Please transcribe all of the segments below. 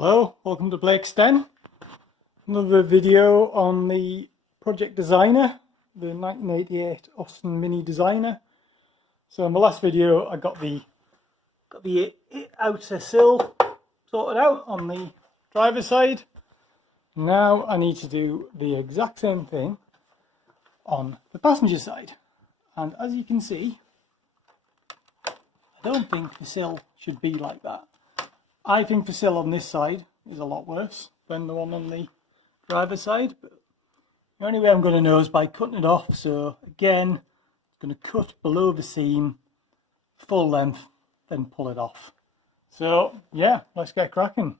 Hello, welcome to Blake's Den. Another video on the Project Designer, the 1988 Austin Mini Designer. So in the last video I got the outer sill sorted out on the driver's side. Now I need to do the exact same thing on the passenger side. And as you can see, I don't think the sill should be like that. I think the sill on this side is a lot worse than the one on the driver's side, but the only way I'm going to know is by cutting it off. So again, I'm going to cut below the seam, full length, then pull it off. So yeah, let's get cracking.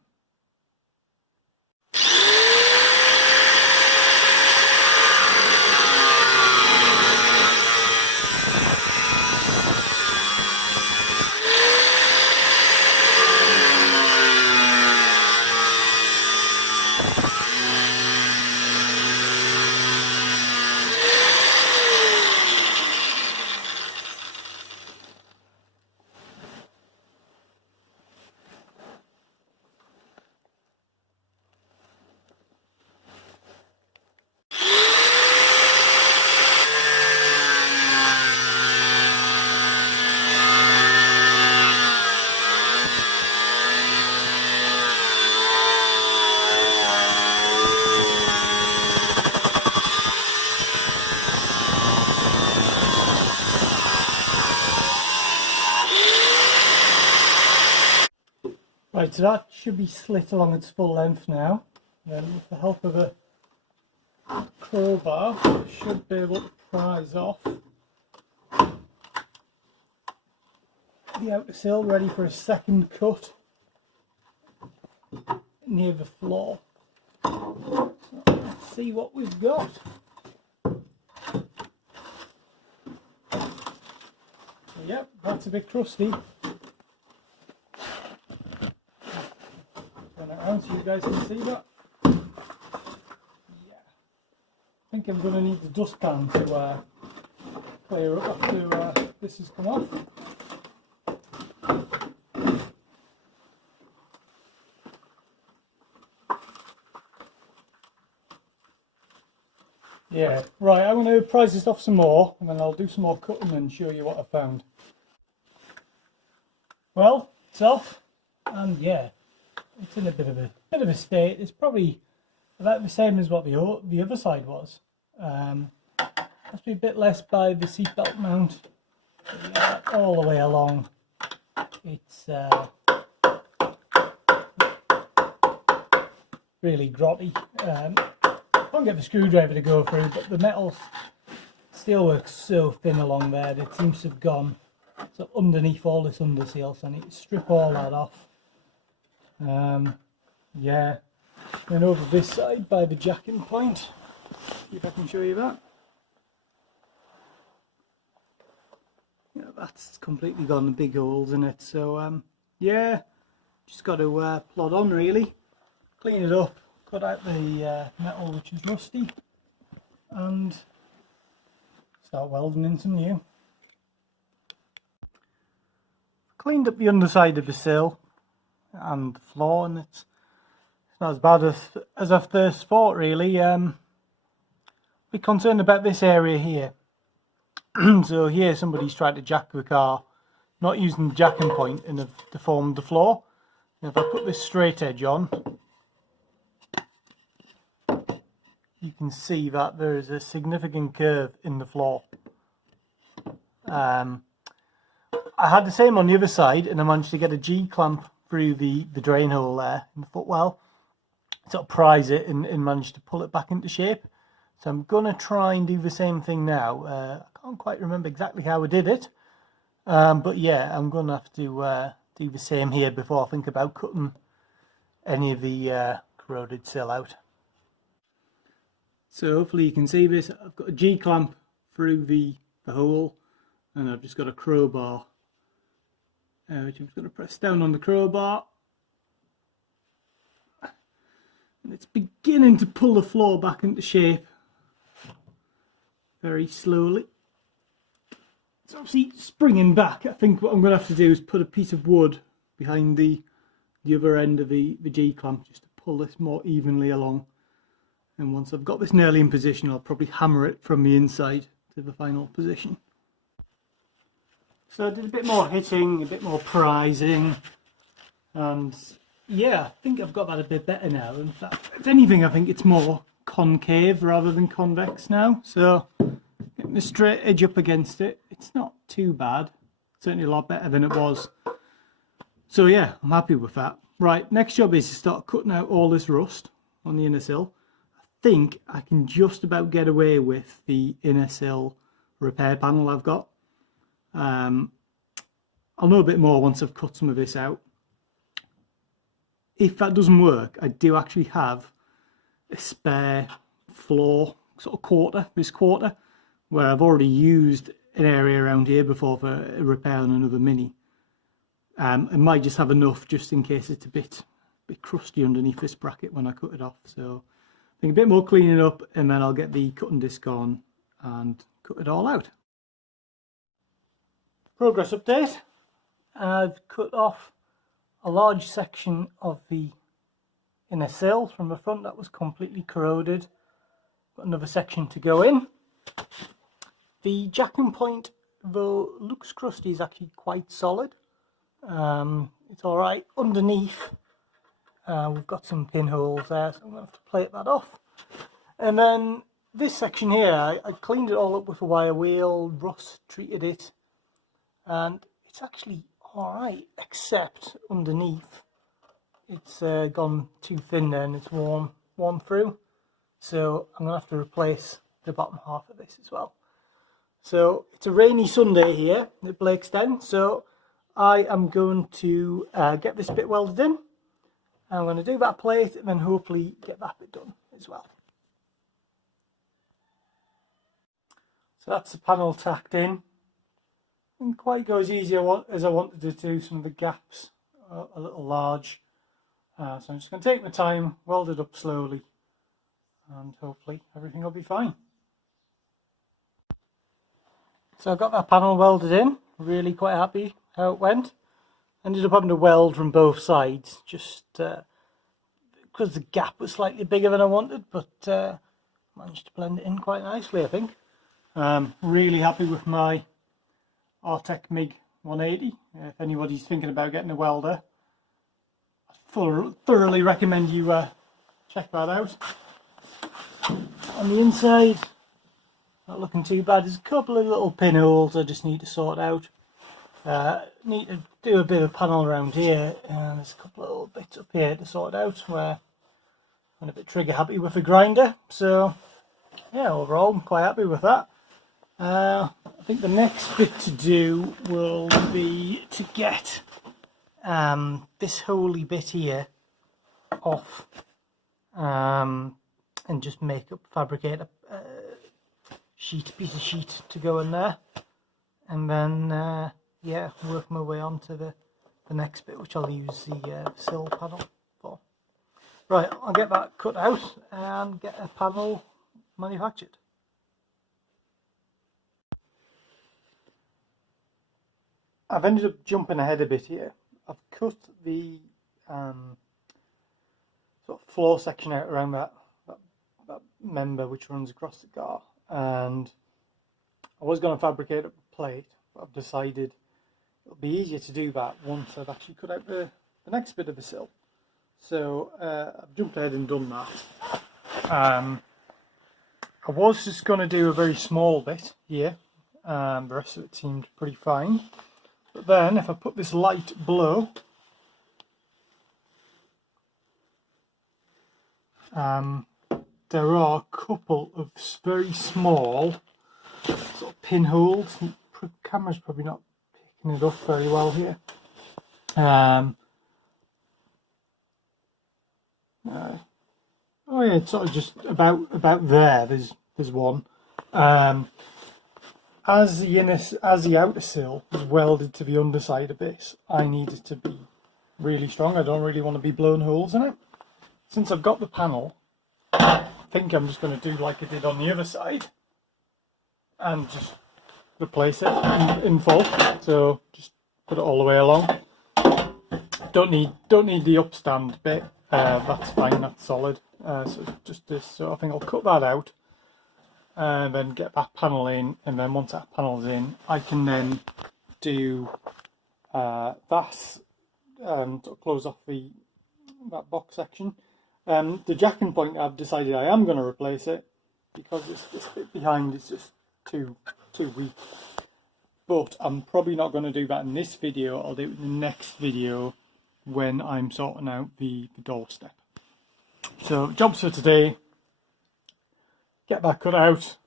Right, so that should be slit along its full length now. Then with the help of a crowbar, I should be able to prise off the outer sill, ready for a second cut near the floor. So let's see what we've got. So, yep, that's a bit crusty. Around so you guys can see that. Yeah, I think I'm going to need the dustpan to clear up after this has come off. Yeah, right, I'm going to prise this off some more and then I'll do some more cutting and show you what I found. Well, it's off, and yeah, it's in a bit of a state. It's probably about the same as what the other side was. Must be a bit less by the seatbelt mount. Yeah, all the way along, it's really grotty. Can't get the screwdriver to go through, but the metal steelwork's so thin along there that it seems to have gone so underneath all this underseal. So I need to strip all that off. Yeah, then over this side by the jacking point, see if I can show you that. Yeah, that's completely gone, the big holes in it. So yeah, just got to plod on really, clean it up, cut out the metal which is rusty, and start welding in some new. Cleaned up the underside of the sill and the floor, and it's not as bad as I first thought really. Be concerned about this area here. So here somebody's tried to jack the car, not using the jacking point, and have deformed the floor. And if I put this straight edge on, you can see that there is a significant curve in the floor. I had the same on the other side, and I managed to get a G-clamp through the drain hole there in the footwell, sort of prise it and manage to pull it back into shape. So I'm going to try and do the same thing now. I can't quite remember exactly how I did it, but yeah, I'm going to have to do the same here before I think about cutting any of the corroded sill out. So hopefully you can see this. I've got a G-clamp through the hole, and I've just got a crowbar which I'm just going to press down on the crowbar, and it's beginning to pull the floor back into shape very slowly. It's obviously springing back. I think what I'm going to have to do is put a piece of wood behind the the other end of the G-clamp just to pull this more evenly along. And once I've got this nearly in position, I'll probably hammer it from the inside to the final position. So I did a bit more hitting, a bit more prising, and yeah, I think I've got that a bit better now. In fact, if anything, I think it's more concave rather than convex now. So getting the straight edge up against it, it's not too bad. Certainly a lot better than it was. So yeah, I'm happy with that. Right, next job is to start cutting out all this rust on the inner sill. I think I can just about get away with the inner sill repair panel I've got. I'll know a bit more once I've cut some of this out. If that doesn't work, I do actually have a spare floor sort of quarter, where I've already used an area around here before for a repair on another Mini. I might just have enough just in case it's a bit crusty underneath this bracket when I cut it off. So I think a bit more cleaning up, and then I'll get the cutting disc on and cut it all out. Progress update. I've cut off a large section of the inner sill from the front that was completely corroded. Got another section to go in. The jacking point, though looks crusty, is actually quite solid. It's alright. Underneath we've got some pinholes there, so I'm going to have to plate that off. And then this section here, I cleaned it all up with a wire wheel, rust treated it, and it's actually alright, except underneath it's gone too thin there and it's worn through. So I'm going to have to replace the bottom half of this as well. So it's a rainy Sunday here at Blakesden, so I am going to get this bit welded in. I'm going to do that plate and then hopefully get that bit done as well. So that's the panel tacked in. Didn't quite go as easy as I wanted to do. Some of the gaps are a little large. So I'm just going to take my time, weld it up slowly, and hopefully everything will be fine. So I got that panel welded in, really quite happy how it went. Ended up having to weld from both sides, just because the gap was slightly bigger than I wanted, but managed to blend it in quite nicely, I think. Really happy with my Artec MiG 180. If anybody's thinking about getting a welder, I thoroughly recommend you check that out. On the inside, not looking too bad. There's a couple of little pinholes I just need to sort out. Need to do a bit of panel around here, and there's a couple of little bits up here to sort out where I'm a bit trigger happy with the grinder. So yeah, overall I'm quite happy with that. I think the next bit to do will be to get this holy bit here off and just fabricate a piece of sheet to go in there, and then yeah, work my way on to the next bit, which I'll use the sill panel for. Right, I'll get that cut out and get a panel manufactured. I've ended up jumping ahead a bit here. I've cut the sort of floor section out around that member which runs across the car, and I was going to fabricate up a plate, but I've decided it'll be easier to do that once I've actually cut out the next bit of the sill. So I've jumped ahead and done that. I was just going to do a very small bit here, the rest of it seemed pretty fine. But then if I put this light below, there are a couple of very small sort of pinholes. The camera's probably not picking it up very well here. Oh yeah, it's sort of just about there. There's one. As the outer sill was welded to the underside of this, I need it to be really strong. I don't really want to be blowing holes in it. Since I've got the panel, I think I'm just going to do like I did on the other side and just replace it in full. So just put it all the way along. don't need the upstand bit. That's fine, that's solid. So just this. So I think I'll cut that out and then get that panel in, and then once that panel's in, I can then do that, sort of close off that box section. The jacking point, I've decided I am going to replace it because this bit behind is just too weak. But I'm probably not going to do that in this video. I'll do it in the next video when I'm sorting out the doorstep. So jobs for today: get that cut out,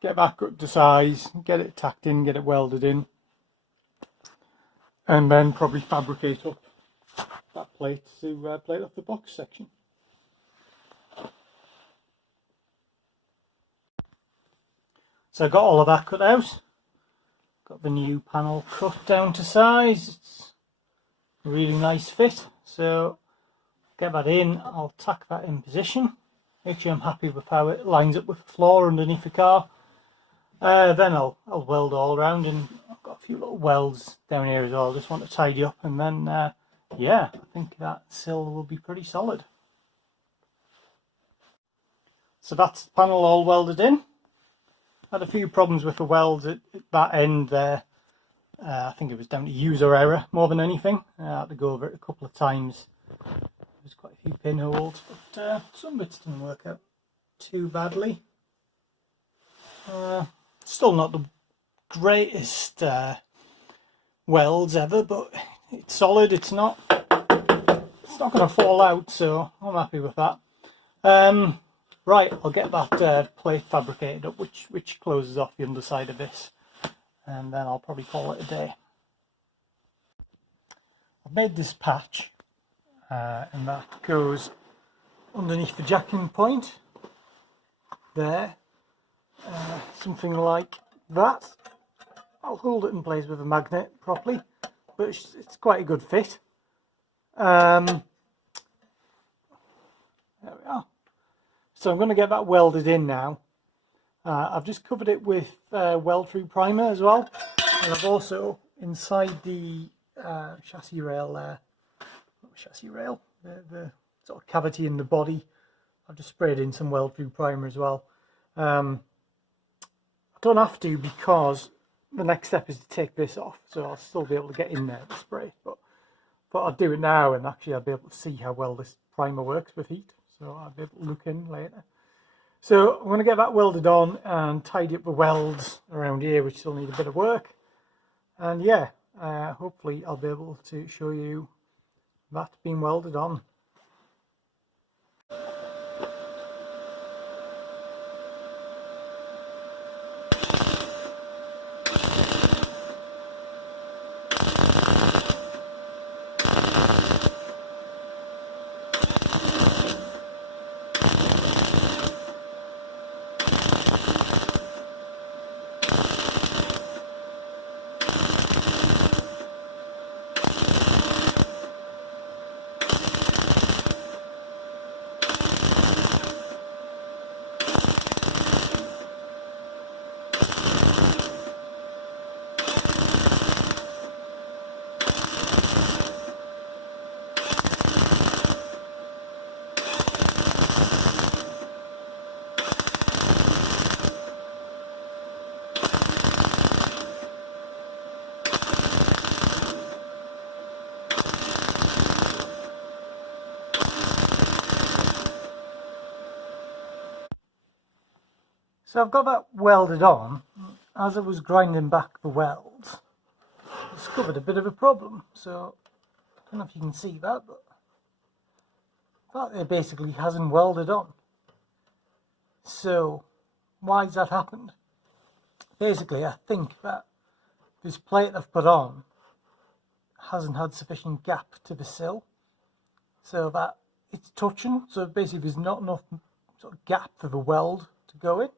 get that cut to size, get it tacked in, get it welded in, and then probably fabricate up that plate to plate off the box section. So I got all of that cut out, got the new panel cut down to size. It's a really nice fit, so get that in, I'll tack that in position, make sure I'm happy with how it lines up with the floor underneath the car. Then I'll weld all around, and I've got a few little welds down here as well, just want to tidy up, and then yeah, I think that sill will be pretty solid. So that's the panel all welded in. Had a few problems with the welds at that end there. I think it was down to user error more than anything. I had to go over it a couple of times. There's quite a few pinholes, but some bits didn't work out too badly. Still not the greatest welds ever, but it's solid. It's not going to fall out, so I'm happy with that. Right, I'll get that plate fabricated up, which closes off the underside of this, and then I'll probably call it a day. I've made this patch, and that goes underneath the jacking point there, something like that. I'll hold it in place with a magnet properly, but it's quite a good fit. There we are. So I'm going to get that welded in now. I've just covered it with weld through primer as well, and I've also, inside the chassis rail there, not chassis rail, the sort of cavity in the body, I've just sprayed in some weld through primer as well. I don't have to, because the next step is to take this off, so I'll still be able to get in there with spray, but I'll do it now, and actually I'll be able to see how well this primer works with heat. So I'll be able to look in later. So I'm going to get that welded on and tidy up the welds around here, which still need a bit of work. And yeah, hopefully I'll be able to show you that being welded on. So I've got that welded on. As I was grinding back the welds, I discovered a bit of a problem. So I don't know if you can see that, but that there basically hasn't welded on. So why has that happened? Basically, I think that this plate I've put on hasn't had sufficient gap to the sill, so that it's touching. So basically there's not enough sort of gap for the weld to go in.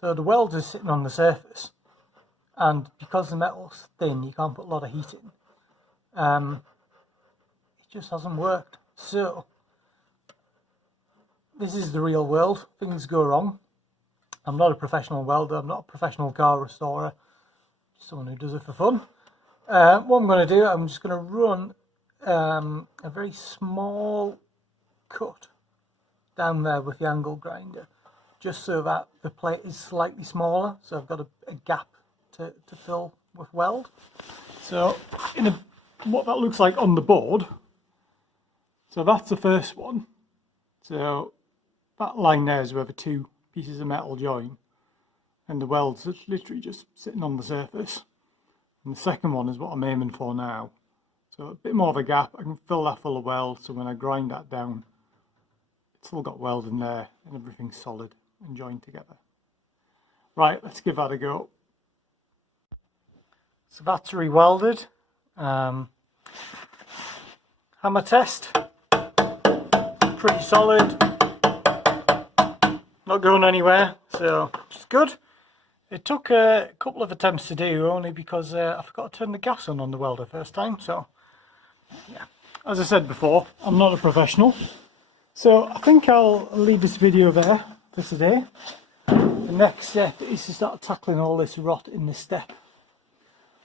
So the weld is sitting on the surface, and because the metal's thin, you can't put a lot of heat in. It just hasn't worked. So this is the real world. Things go wrong. I'm not a professional welder. I'm not a professional car restorer. Just someone who does it for fun. What I'm going to do, I'm just going to run a very small cut down there with the angle grinder, just so that the plate is slightly smaller, so I've got a gap to fill with weld. So what that looks like on the board, so that's the first one. So that line there is where the two pieces of metal join, and the weld's literally just sitting on the surface. And the second one is what I'm aiming for now. So a bit more of a gap, I can fill that full of weld, so when I grind that down, it's still got weld in there and everything's solid and joined together. Right, let's give that a go. So that's re-welded. Hammer test, pretty solid, not going anywhere, so it's good. It took a couple of attempts to do, only because I forgot to turn the gas on the welder first time. So yeah, as I said before, I'm not a professional, so I think I'll leave this video there for today. The next step is to start tackling all this rot in the step.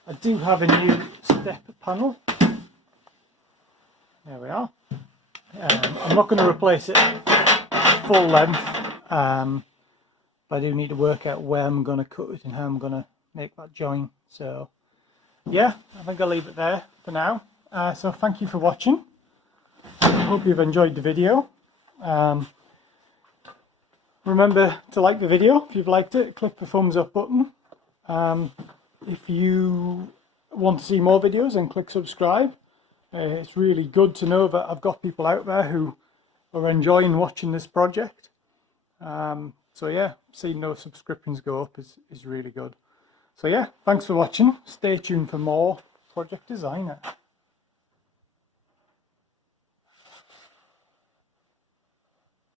I do have a new step panel. There we are. I'm not going to replace it full length, but I do need to work out where I'm going to cut it and how I'm going to make that join. So yeah, I think I'll leave it there for now. So thank you for watching. I hope you've enjoyed the video. Remember to like the video if you've liked it. Click the thumbs up button. If you want to see more videos, then click subscribe. It's really good to know that I've got people out there who are enjoying watching this project. So yeah, seeing those subscriptions go up is really good. So yeah, thanks for watching. Stay tuned for more Project Designer.